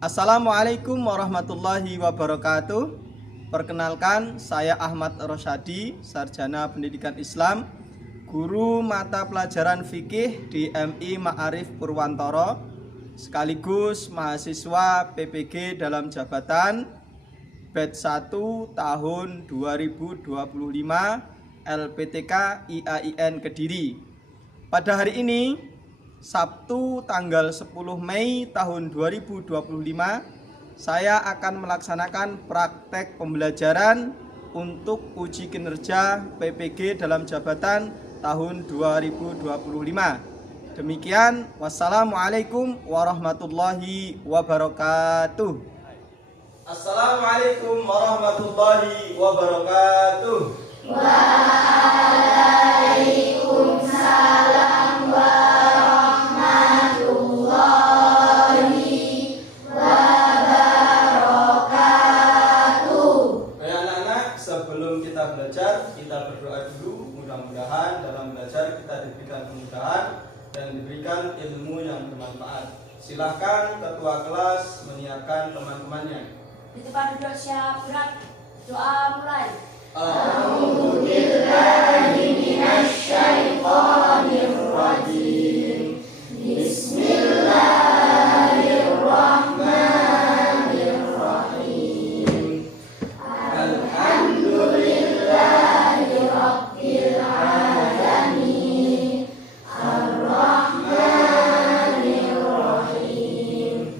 Assalamualaikum warahmatullahi wabarakatuh. Perkenalkan, saya Ahmad Rosyadi, Sarjana Pendidikan Islam, guru mata pelajaran fikih di MI Ma'arif Purwantoro, sekaligus mahasiswa PPG dalam jabatan batch 1 tahun 2025 LPTK IAIN Kediri. Pada hari ini, Sabtu tanggal 10 Mei tahun 2025, saya akan melaksanakan praktek pembelajaran untuk uji kinerja PPG dalam jabatan tahun 2025. Demikian, wassalamualaikum warahmatullahi wabarakatuh. Assalamualaikum warahmatullahi wabarakatuh. Waalaikumsalam warahmatullahi wabarakatuh. Baik anak-anak, sebelum kita belajar, kita berdoa dulu. Mudah-mudahan dalam belajar kita diberikan kemudahan dan diberikan ilmu yang bermanfaat. Silahkan ketua kelas menyiapkan teman-temannya. Di tempat duduk siap gerak. Doa mulai. A'udzu billahi minasyaitonir rajim. Bismillahirrahmanirrahim. Alhamdulillahi rabbil alamin. Ar-Rahmanir Rahim.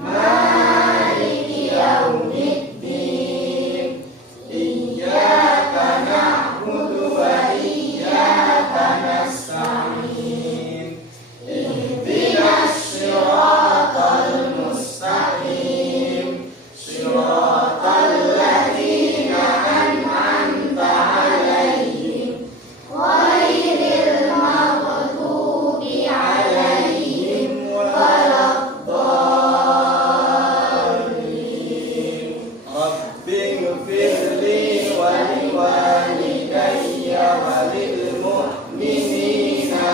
Maliki yaumiddin. Iyyaka na'budu wa iyyaka nasta'in. Ihdinas siratal mustaqim. Siratal ladzina an'amta 'alaihim ghairil maghdubi 'alaihim waladdallin. Rabbighfirli wa liwalidayya wa lil mu'minina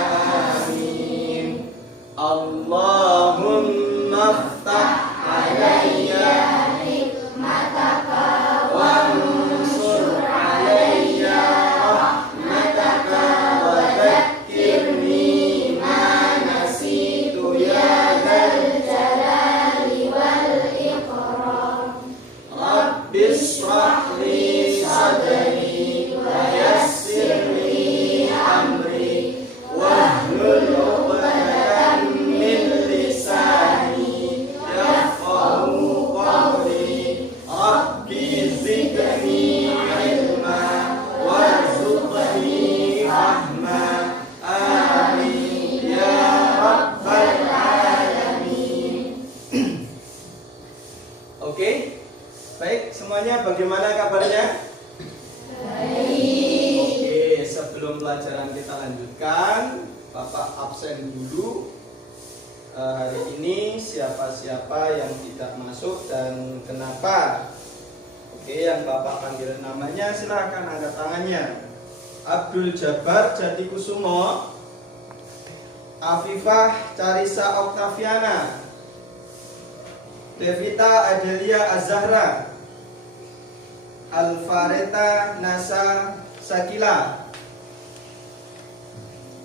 amin. Allahumma iftah 'alayya hikmataka wansur 'alayya rahmataka wa dzakkirni ma nasitu ya dzal jalali wal ikram. Rabbishrah li sadri wa yassir li amri wahlul 'uqdatam min lisani yafqahu qawli. Rabbi zidni ilma warzuqni fahma. Amin ya rabbal alamin. Oke. Baik, semuanya bagaimana kabarnya? Oke, sebelum pelajaran kita lanjutkan, Bapak absen dulu. Hari ini siapa-siapa yang tidak masuk dan kenapa? Oke, yang Bapak panggil namanya silahkan angkat tangannya. Abdul Jabbar Jatikusumo, Afifah Carisa Oktaviana, Devita Adelia Azahra, Alfareta Nasa Sakila,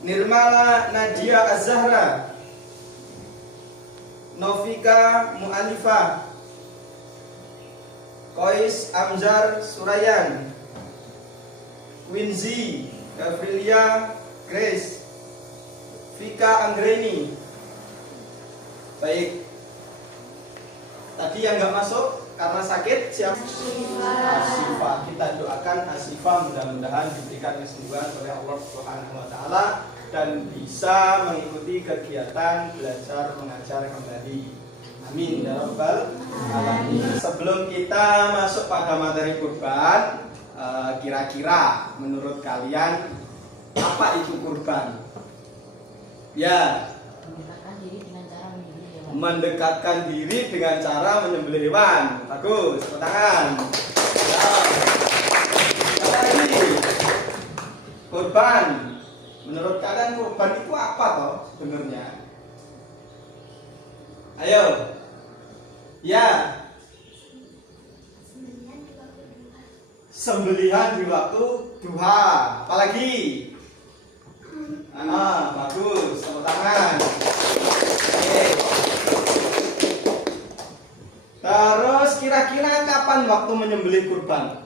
Nirmala Nadia Azahra, Novika Mu'alifah, Kois Amjar Surayan, Winzi Gavrilia Grace, Vika Anggreni. Baik, tadi yang nggak masuk karena sakit siapa? Asifah. Kita doakan Asifah mudah-mudahan diberikan kesembuhan oleh Allah Subhanahu wa taala dan bisa mengikuti kegiatan belajar mengajar kembali. Amin ya rabbal alamin. Sebelum kita masuk pada materi kurban, kira-kira menurut kalian apa itu kurban? Ya, mendekatkan diri dengan cara menyembelih hewan. Bagus, tepuk tangan. Ya. Apa lagi? Kurban. Menurut kalian kurban itu apa toh sebenarnya? Ayo. Ya. Sembelihan di waktu duha. Apalagi? Bagus. Tepuk tangan. Oke. Terus kira-kira kapan waktu menyembelih kurban?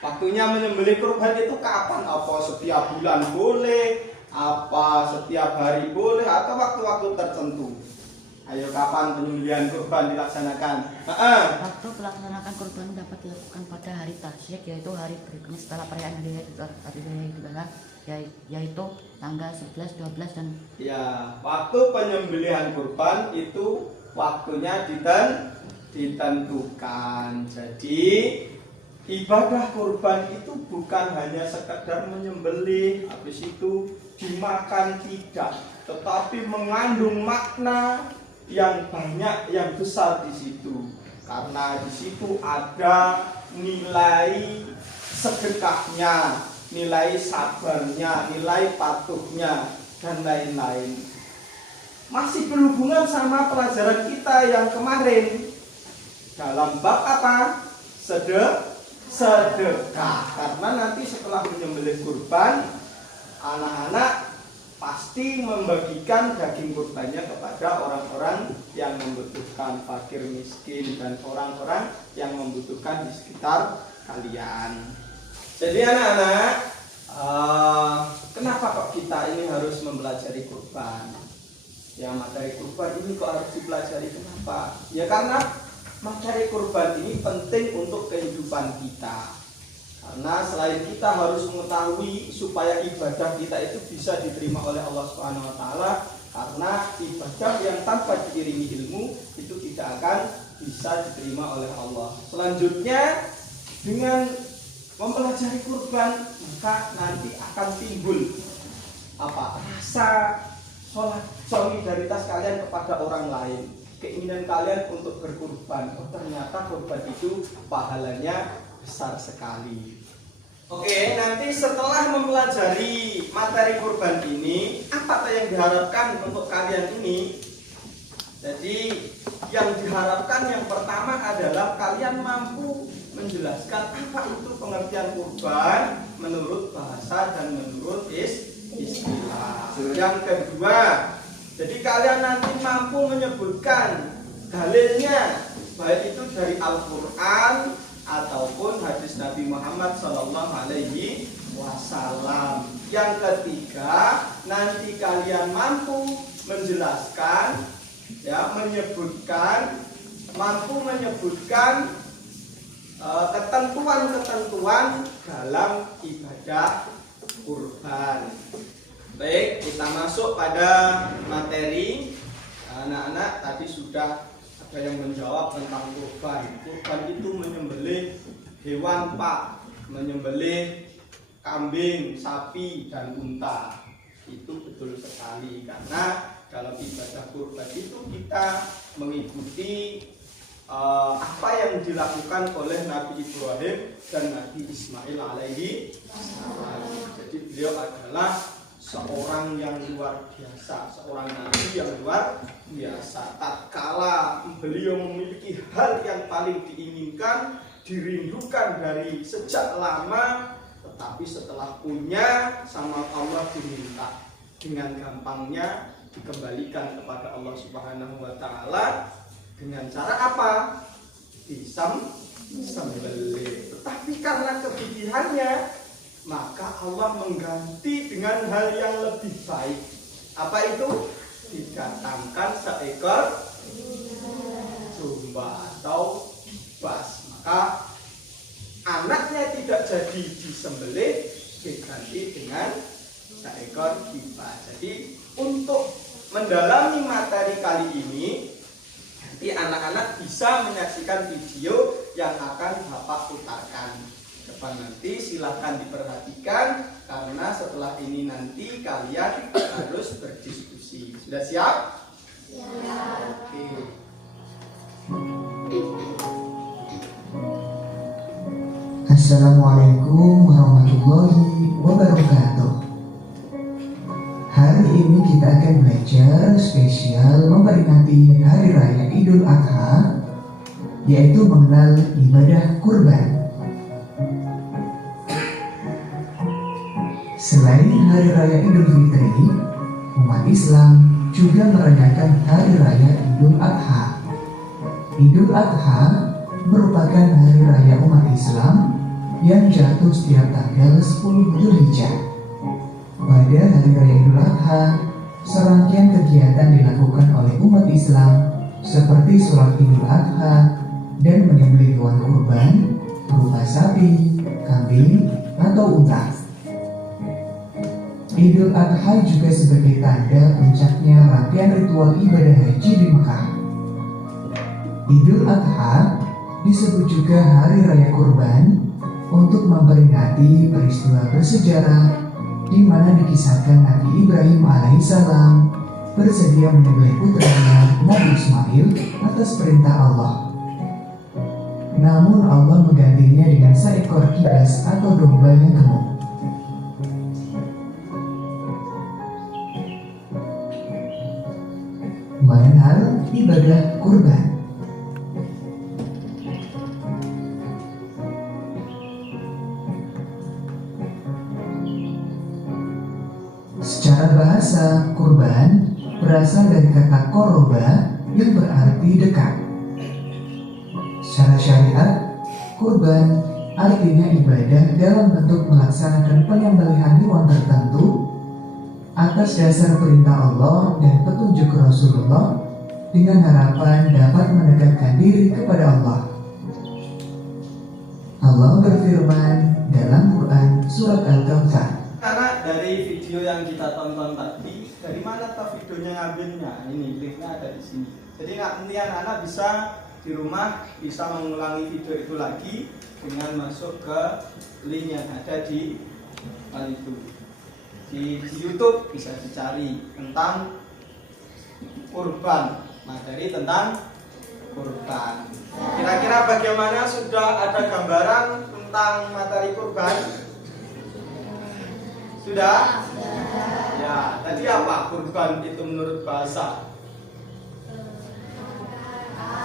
Waktunya menyembelih kurban itu kapan? Apa setiap bulan boleh? Apa setiap hari boleh? Atau waktu-waktu tertentu? Ayo, kapan penyembelihan kurban dilaksanakan? Waktu pelaksanaan kurban dapat dilakukan pada hari tasyrik, yaitu hari berikutnya setelah perayaan hari raya Idul Adha, yaitu tanggal 11, 12 dan ya, waktu penyembelihan kurban itu waktunya ditentukan. Jadi ibadah kurban itu bukan hanya sekedar menyembelih habis itu dimakan, tidak, tetapi mengandung makna yang banyak, yang besar di situ. Karena di situ ada nilai sedekahnya, nilai sabarnya, nilai patuhnya, dan lain-lain. Masih berhubungan sama pelajaran kita yang kemarin dalam bab apa? Sedekah. Karena nanti setelah menyembelih kurban, anak-anak pasti membagikan daging kurbannya kepada orang-orang yang membutuhkan, fakir miskin, dan orang-orang yang membutuhkan di sekitar kalian. Jadi anak-anak, kenapa kok kita ini harus mempelajari kurban? Ya, materi kurban ini kok harus dipelajari, kenapa? Ya karena materi kurban ini penting untuk kehidupan kita. Karena selain kita harus mengetahui supaya ibadah kita itu bisa diterima oleh Allah Subhanahu wa taala, karena ibadah yang tanpa diiringi ilmu itu tidak akan bisa diterima oleh Allah. Selanjutnya, dengan mempelajari kurban, maka nanti akan timbul rasa solidaritas kalian kepada orang lain. Keinginan kalian untuk berkurban. Oh, ternyata kurban itu pahalanya besar sekali. Oke, nanti setelah mempelajari materi kurban ini, apa yang diharapkan untuk kalian ini? Jadi yang diharapkan yang pertama adalah kalian mampu menjelaskan apa itu pengertian kurban menurut bahasa dan menurut istilah. Yang kedua, jadi kalian nanti mampu menyebutkan dalilnya, baik itu dari Al-Quran ataupun hadis Nabi Muhammad SAW. Yang ketiga, nanti kalian mampu menjelaskan, ya, mampu menyebutkan ketentuan-ketentuan dalam ibadah kurban. Baik, kita masuk pada materi. Anak-anak tadi sudah ada yang menjawab tentang kurban. Kurban itu menyembelih hewan, Pak, menyembelih kambing, sapi, dan unta. Itu betul sekali, karena dalam ibadah kurban itu kita mengikuti apa yang dilakukan oleh Nabi Ibrahim dan Nabi Ismail alaihi salam. Jadi beliau adalah seorang yang luar biasa, seorang nabi yang luar biasa. Tatkala beliau memiliki hal yang paling diinginkan, dirindukan dari sejak lama, tetapi setelah punya sama Allah diminta, dengan gampangnya dikembalikan kepada Allah Subhanahu wa taala. Dengan cara apa? Disembelih. Tetapi karena kegigihannya, maka Allah mengganti dengan hal yang lebih baik. Apa itu? Didatangkan seekor domba atau bas. Maka anaknya tidak jadi disembelih, diganti dengan seekor kibas. Jadi untuk mendalami materi kali ini, nanti anak-anak bisa menyaksikan video yang akan Bapak putarkan. Depan nanti silahkan diperhatikan, karena setelah ini nanti kalian harus berdiskusi. Sudah siap? Siap. Oke. Assalamualaikum warahmatullahi wabarakatuh. Hari ini kita akan belajar spesial memperingati Hari Raya Idul Adha yaitu mengenal ibadah kurban. Selain Hari Raya Idul Fitri, umat Islam juga merayakan Hari Raya Idul Adha. Idul Adha merupakan hari raya umat Islam yang jatuh setiap tanggal 10 Dzulhijjah. Pada Hari Raya Idul Adha, serangkaian kegiatan dilakukan oleh umat Islam seperti sholat Idul Adha dan menyembelih hewan kurban berupa sapi, kambing, atau unta. Idul Adha juga sebagai tanda puncaknya rangkaian ritual ibadah haji di Mekah. Idul Adha disebut juga Hari Raya Kurban untuk memperingati peristiwa bersejarah di mana dikisahkan Nabi Ibrahim alaihissalam bersedia menyembelih putranya Nabi Ismail atas perintah Allah. Namun Allah menggantinya dengan seekor kibas atau domba yang gemuk. Mengenal ibadah kurban. Secara bahasa, kurban berasal dari kata koroba yang berarti dekat. Secara syariat, kurban artinya ibadah dalam bentuk melaksanakan penyembelihan hewan tertentu atas dasar perintah Allah dan petunjuk Rasulullah dengan harapan dapat mendekatkan diri kepada Allah. Allah berfirman dalam Quran surat Al-Kautsar. Karena dari video yang kita tonton tadi, dari mana tuh videonya ngambilnya? Ini linknya ada di sini. Jadi nanti anak-anak bisa di rumah bisa mengulangi video itu lagi dengan masuk ke link yang ada di itu. Di YouTube bisa dicari tentang kurban, materi tentang kurban. Kira-kira bagaimana, sudah ada gambaran tentang materi kurban? Sudah? Ya, tadi apa kurban itu menurut bahasa?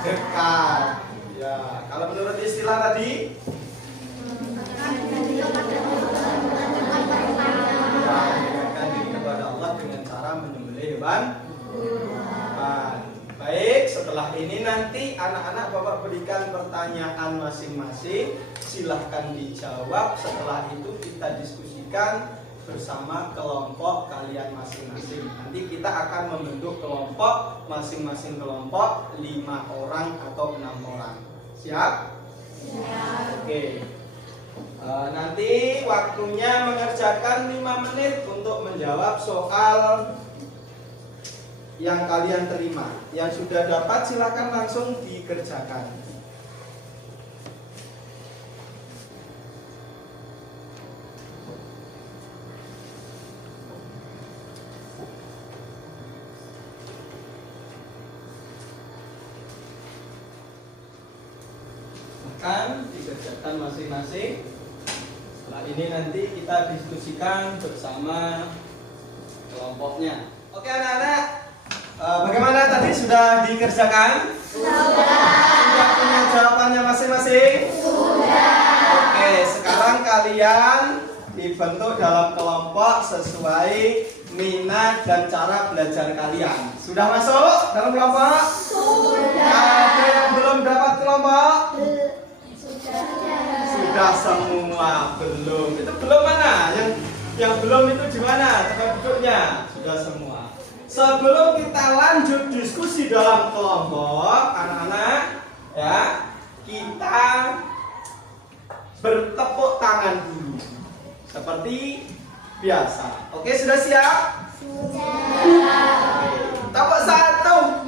Dekat. Ya, kalau menurut istilah tadi? Mendekatkan diri kepada Allah dengan cara menyembelih hewan kurban. Baik, setelah ini nanti anak-anak Bapak berikan pertanyaan masing-masing, silahkan dijawab. Setelah itu kita diskusikan bersama kelompok kalian masing-masing. Nanti kita akan membentuk kelompok, masing-masing kelompok 5 orang atau 6 orang. Siap? Siap. Oke. Nanti waktunya mengerjakan 5 menit untuk menjawab soal yang kalian terima. Yang sudah dapat silakan langsung dikerjakan. Akan dikerjakan masing-masing. Setelah ini nanti kita diskusikan bersama kelompoknya. Oke anak-anak, bagaimana tadi, sudah dikerjakan? Sudah punya jawabannya masing-masing? Sudah. Oke, sekarang kalian dibentuk dalam kelompok sesuai minat dan cara belajar kalian. Sudah masuk dalam kelompok? Sudah. Ada yang belum dapat kelompok? Sudah semua. Belum. Itu belum mana? Yang belum itu di mana? Tempat duduknya. Sudah semua. Sebelum kita lanjut diskusi dalam kelompok, anak-anak, ya, kita bertepuk tangan dulu. Seperti biasa. Oke, sudah siap? Sudah. Tepuk 1.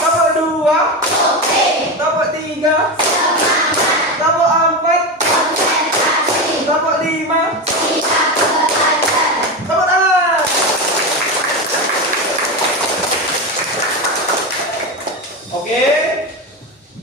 Tepuk 2. Tepuk 3. Tepuk 4. Tepuk 5. Tepuk tangan. Oke.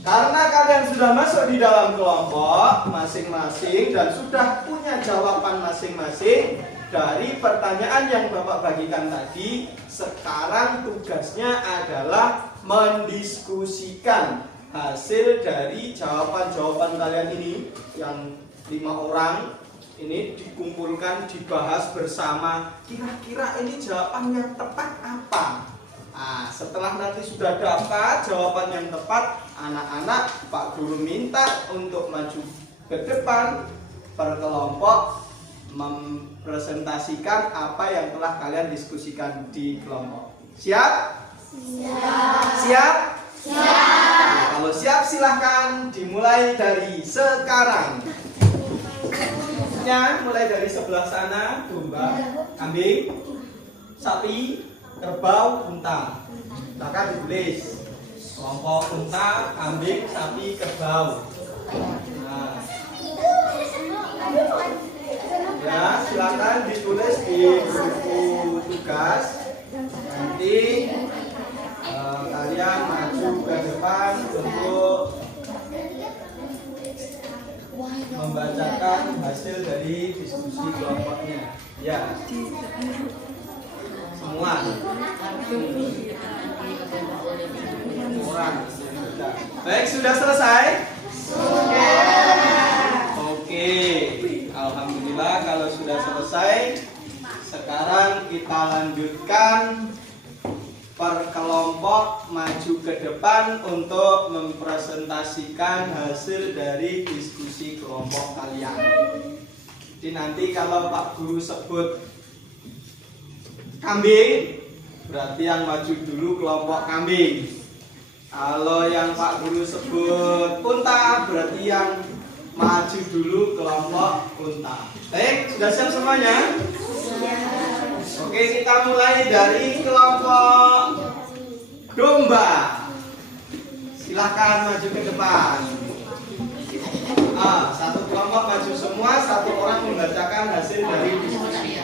Karena kalian sudah masuk di dalam kelompok masing-masing dan sudah punya jawaban masing-masing dari pertanyaan yang Bapak bagikan tadi, sekarang tugasnya adalah mendiskusikan hasil dari jawaban-jawaban kalian ini yang 5 orang ini dikumpulkan, dibahas bersama, kira-kira ini jawaban yang tepat apa. Nah, setelah nanti sudah dapat jawaban yang tepat, anak-anak Pak Guru minta untuk maju ke depan per kelompok mempresentasikan apa yang telah kalian diskusikan di kelompok. Siap? Siap? Nah, kalau siap silahkan dimulai dari sekarang. Mulai dari sebelah sana, domba, kambing, sapi, kerbau, unta. Silakan ditulis. Kelompok unta, kambing, sapi, kerbau. Nah. Ya, silakan ditulis di buku tugas. Nanti kalian maju ke depan untuk membacakan hasil dari diskusi kelompoknya. Ya, semua orang. Baik, sudah selesai? Oke. Alhamdulillah kalau sudah selesai. Sekarang kita lanjutkan per kelompok maju ke depan untuk mempresentasikan hasil dari diskusi kelompok kalian. Jadi nanti kalau Pak Guru sebut kambing, berarti yang maju dulu kelompok kambing. Kalau yang Pak Guru sebut unta, berarti yang maju dulu kelompok unta. Baik, sudah siap semuanya? Oke, kita mulai dari kelompok domba. Silahkan maju ke depan. Satu kelompok maju semua, satu orang membacakan hasil dari diskusi.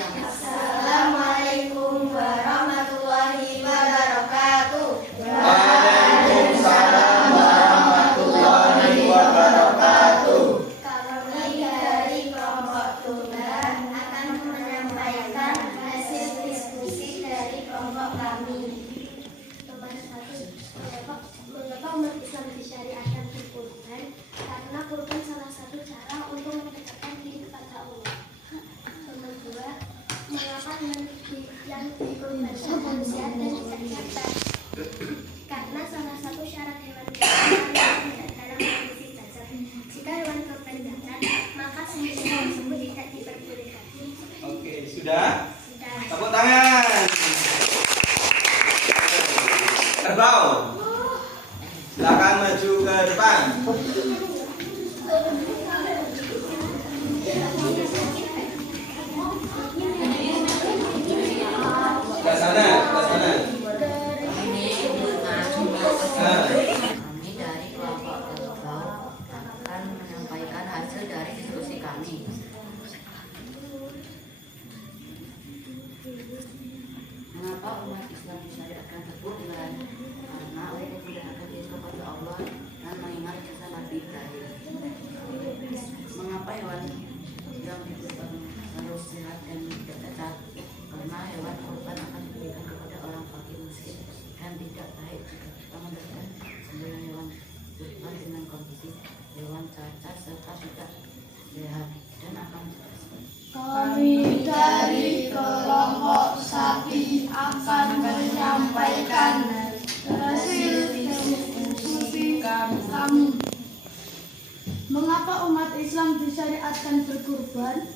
Assalamualaikum warahmatullahi wabarakatuh. Waalaikumsalam warahmatullahi wabarakatuh. Kami dari kelompok domba akan menyampaikan hasil diskusi dari kelompok kami. Mengapa umat Islam disyariatkan berkurban? Karena kurban salah satu cara untuk mendekatkan diri kepada Allah. Nomor 2, mengapa yang dikurbankan harus sehat dan tidak cacat? Karena salah satu syarat hewan kurban tidak dalam kondisi cacat. Jika hewan kurban cacat, maka hewan tersebut tidak diperbolehkan. Oke, sudah? Sudah. Tepuk tangan. Kerbau. Silakan maju ke depan. Ke sana, ke sana. Kami dari kelompok kerbau akan menyampaikan hasil dari diskusi kami. Mengapa umat Islam disyariatkan berkurban? Karena untuk mendekatkan diri kepada Allah dan mengingat kisah Nabi Ibrahim. Mengapa hewan yang dikurban harus sehat dan tidak cacat? Karena hewan kurban akan diberikan kepada orang fakir miskin dan tidak baik jika kita memberikan sembilan hewan kurban dengan kondisi hewan cacat serta tidak sehat dan akan Kami dari kelompok sapi akan menyampaikan hasil diskusi kami. Mengapa umat Islam disyariatkan berkurban?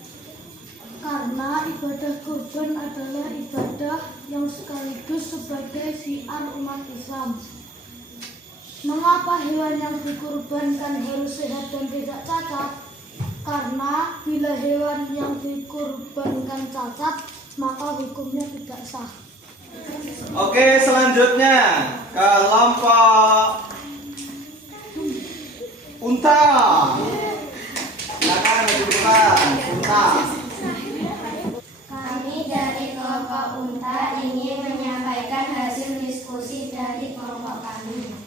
Karena ibadah kurban adalah ibadah yang sekaligus sebagai syiar umat Islam. Mengapa hewan yang dikurbankan harus sehat dan tidak cacat? Karena bila hewan yang dikurbankan cacat, maka hukumnya tidak sah. Oke, selanjutnya kelompok unta. Silakan maju ke depan. Unta. Kami dari kelompok unta ingin menyampaikan hasil diskusi dari kelompok kami.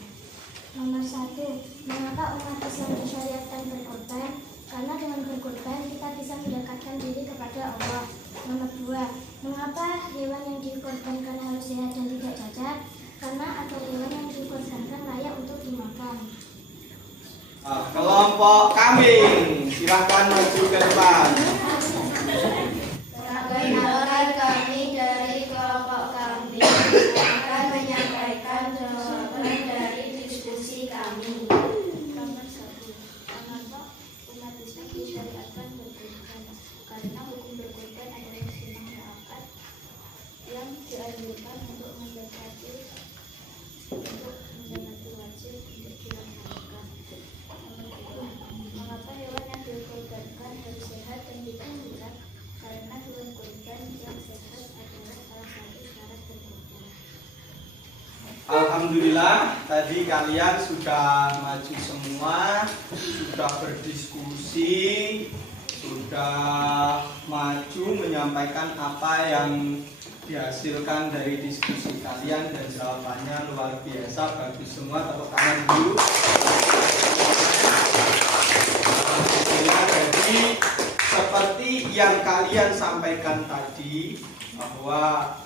Nomor 1, mengapa umat Islam disyariatkan berkorban? Karena dengan berkorban kita bisa mendekatkan diri kepada Allah. Nomor 2, mengapa hewan yang dikorbankan harus sehat dan tidak cacat? karena ada hewan yang dikorbankan layak untuk dimakan. Kelompok kambing, silahkan maju ke depan. Perkenalkan, kami dari kelompok kambing akan menyampaikan jawaban dari diskusi kami. Nomor 1. Mengapa umat Islam disyariatkan berkorban? Karena hukum berkorban adalah sunnah muakkad yang dianjurkan untuk mendekati wajib untuk dilaksanakan. Nomor 2. Mengapa hewan yang dikorbankan harus sehat dan tidak murah? Karena hewan kurban yang sehat adalah salah satu syarat berkorban. Alhamdulillah, tadi kalian sudah maju semua, sudah berdiskusi, sudah maju menyampaikan apa yang dihasilkan dari diskusi kalian, dan jawabannya luar biasa, bagus semua, tepuk tangan dulu. Alhamdulillah, jadi seperti yang kalian sampaikan tadi, bahwa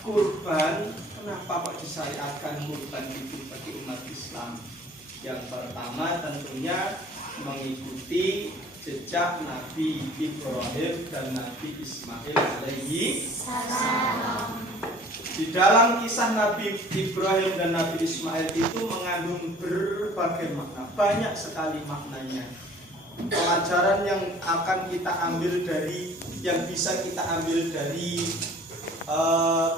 kurban, kenapa kok disyariatkan kurban itu bagi umat Islam? Yang pertama tentunya mengikuti jejak Nabi Ibrahim dan Nabi Ismail alaihi salam. Di dalam kisah Nabi Ibrahim dan Nabi Ismail itu mengandung berbagai makna, banyak sekali maknanya. Pelajaran yang akan kita ambil dari, yang bisa kita ambil dari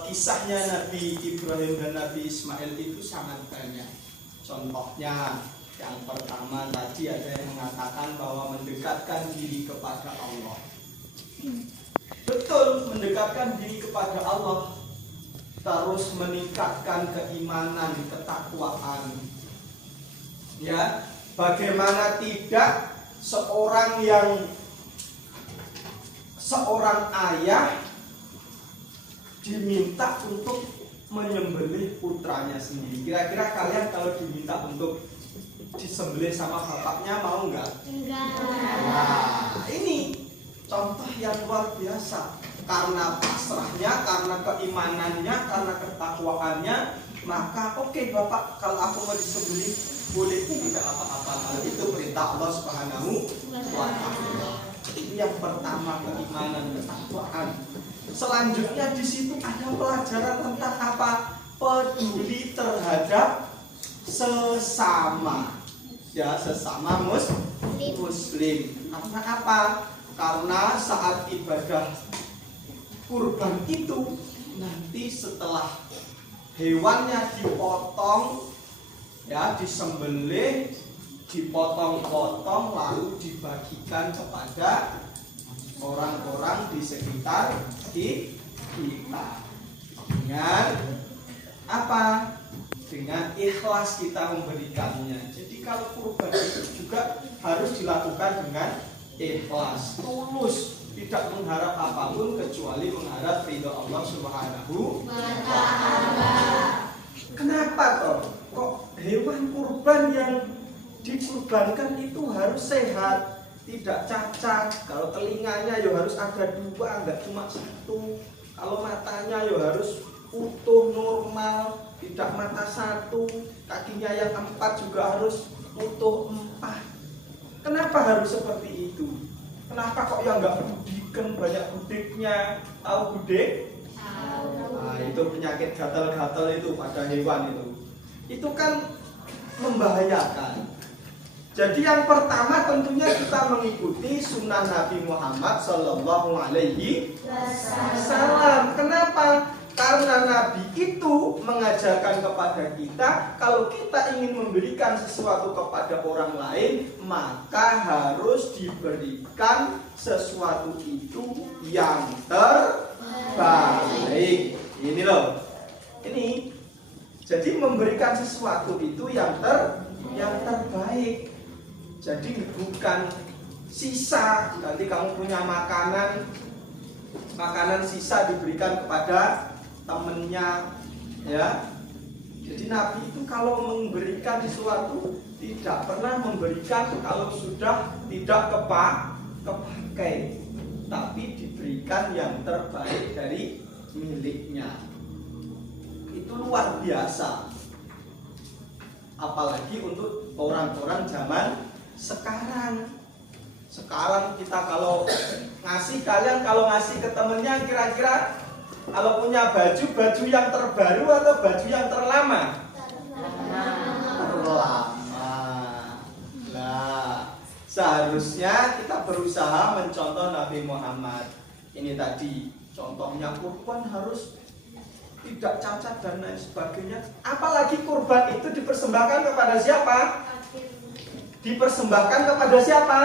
kisahnya Nabi Ibrahim dan Nabi Ismail itu sangat banyak. Contohnya, yang pertama tadi ada yang mengatakan bahwa mendekatkan diri kepada Allah. Betul, mendekatkan diri kepada Allah, terus meningkatkan keimanan, ketakwaan. Ya, bagaimana tidak seorang ayah diminta untuk menyembelih putranya sendiri. Kira-kira kalian kalau diminta untuk disembelih sama bapaknya mau nggak? Enggak. Nah, ini contoh yang luar biasa. Karena pasrahnya, karena keimanannya, karena ketakwaannya, maka oke, Bapak, kalau aku mau disembelih boleh, tidak apa-apa. Kalau itu perintah Allah Subhanahu wa Ta'ala. Ini yang pertama, keimanan, ketakwaan. Selanjutnya di situ ada pelajaran tentang apa? Peduli terhadap sesama. Ya, sesama muslim. Karena apa? Karena saat ibadah kurban itu nanti setelah hewannya dipotong, ya, disembelih, dipotong-potong, lalu dibagikan kepada orang-orang di sekitar kita. Dengan apa? Dengan ikhlas kita memberikannya. Jadi kalau kurban itu juga harus dilakukan dengan ikhlas, tulus, tidak mengharap apapun kecuali mengharap ridho Allah Subhanahu wa Ta'ala. Kenapa kok hewan kurban yang dikurbankan itu harus sehat, tidak cacat? Kalau telinganya ya harus ada 2, enggak cuma 1. Kalau matanya ya harus utuh normal, tidak mata 1. Kakinya yang 4 juga harus utuh 4. Kenapa harus seperti itu? Kenapa kok yang enggak budikan, banyak budiknya? Tahu budik? Nah, itu penyakit gatal-gatal itu pada hewan itu. Itu kan membahayakan. Jadi yang pertama tentunya kita mengikuti sunnah Nabi Muhammad Sallallahu Alaihi Wasallam. Kenapa? Karena Nabi itu mengajarkan kepada kita, kalau kita ingin memberikan sesuatu kepada orang lain, maka harus diberikan sesuatu itu yang terbaik. Ini loh, ini. Jadi memberikan sesuatu itu yang terbaik. Jadi bukan sisa. Nanti kamu punya makanan sisa diberikan kepada temennya, ya. Jadi Nabi itu kalau memberikan sesuatu tidak pernah memberikan kalau sudah tidak kepakai, tapi diberikan yang terbaik dari miliknya. Itu luar biasa. Apalagi untuk orang-orang zaman sekarang. Sekarang kita kalau ngasih ke temennya, kira-kira kalau punya baju yang terbaru atau baju yang terlama? Terlama. Nah, seharusnya kita berusaha mencontoh Nabi Muhammad. Ini tadi contohnya, kurban harus tidak cacat dan lain sebagainya. Apalagi kurban itu dipersembahkan kepada siapa? Dipersembahkan kepada siapa?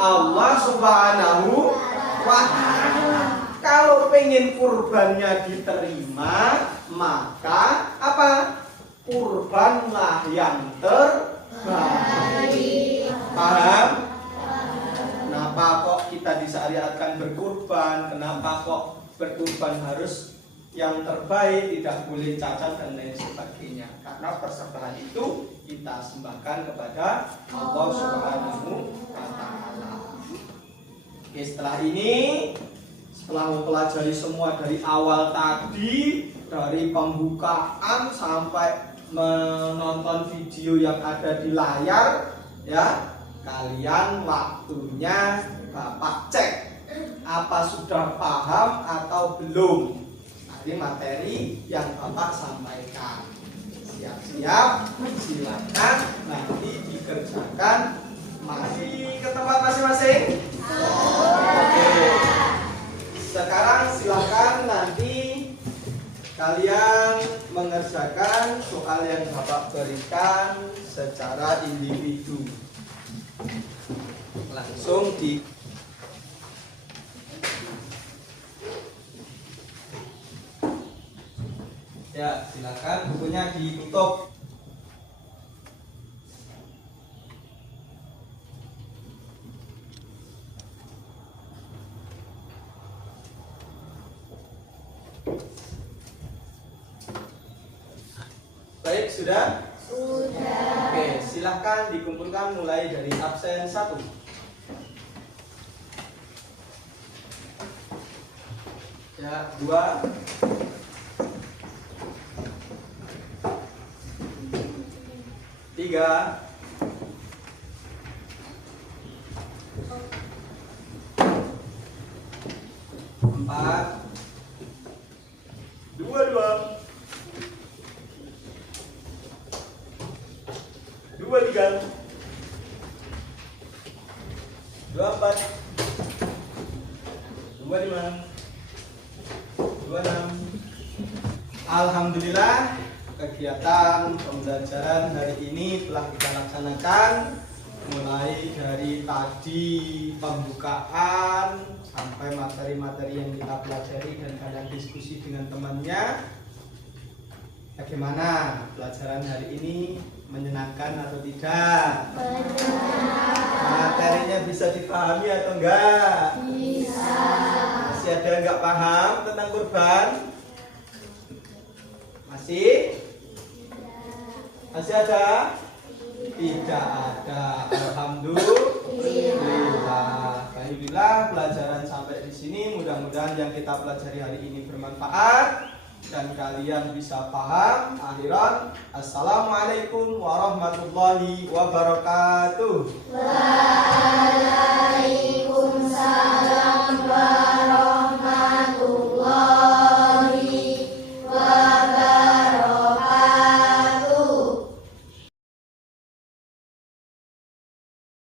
Allah Subhanahu wa Ta'ala. Kalau pengen kurbannya diterima, maka apa? Kurbanlah yang terbaik. Paham? Kenapa kok kita disyariatkan berkurban? Kenapa kok berkurban harus yang terbaik, tidak boleh cacat dan lain sebagainya? Karena persembahan itu kita sembahkan kepada Allah Subhanahu wa Ta'ala. Oke, setelah ini, setelah mempelajari semua dari awal tadi, dari pembukaan sampai menonton video yang ada di layar, ya, kalian waktunya Bapak cek apa sudah paham atau belum dari materi yang Bapak sampaikan. Siap-siap, silakan nanti dikerjakan. Masih ke tempat masing-masing? Oke. Sekarang silakan nanti kalian mengerjakan soal yang Bapak berikan secara individu. Langsung di ya, silakan bukunya ditutup. Baik, sudah? Sudah. Oke, silahkan dikumpulkan mulai dari absen 1. Ya, 2. 3. 4. 2. 23. 24. 25. 26. Alhamdulillah, kegiatan pembelajaran hari ini telah kita laksanakan mulai dari tadi pembukaan sampai materi-materi yang kita pelajari dan kalian diskusi dengan temannya. Bagaimana pelajaran hari ini, menyenangkan atau tidak? Materinya bisa dipahami atau enggak? Bisa. Masih ada yang enggak paham tentang kurban? Masih? Masih ada? Tidak ada. Alhamdulillah. Alhamdulillah, pelajaran sampai di sini. Mudah-mudahan yang kita pelajari hari ini bermanfaat dan kalian bisa paham. Akhiran, assalamualaikum warahmatullahi wabarakatuh.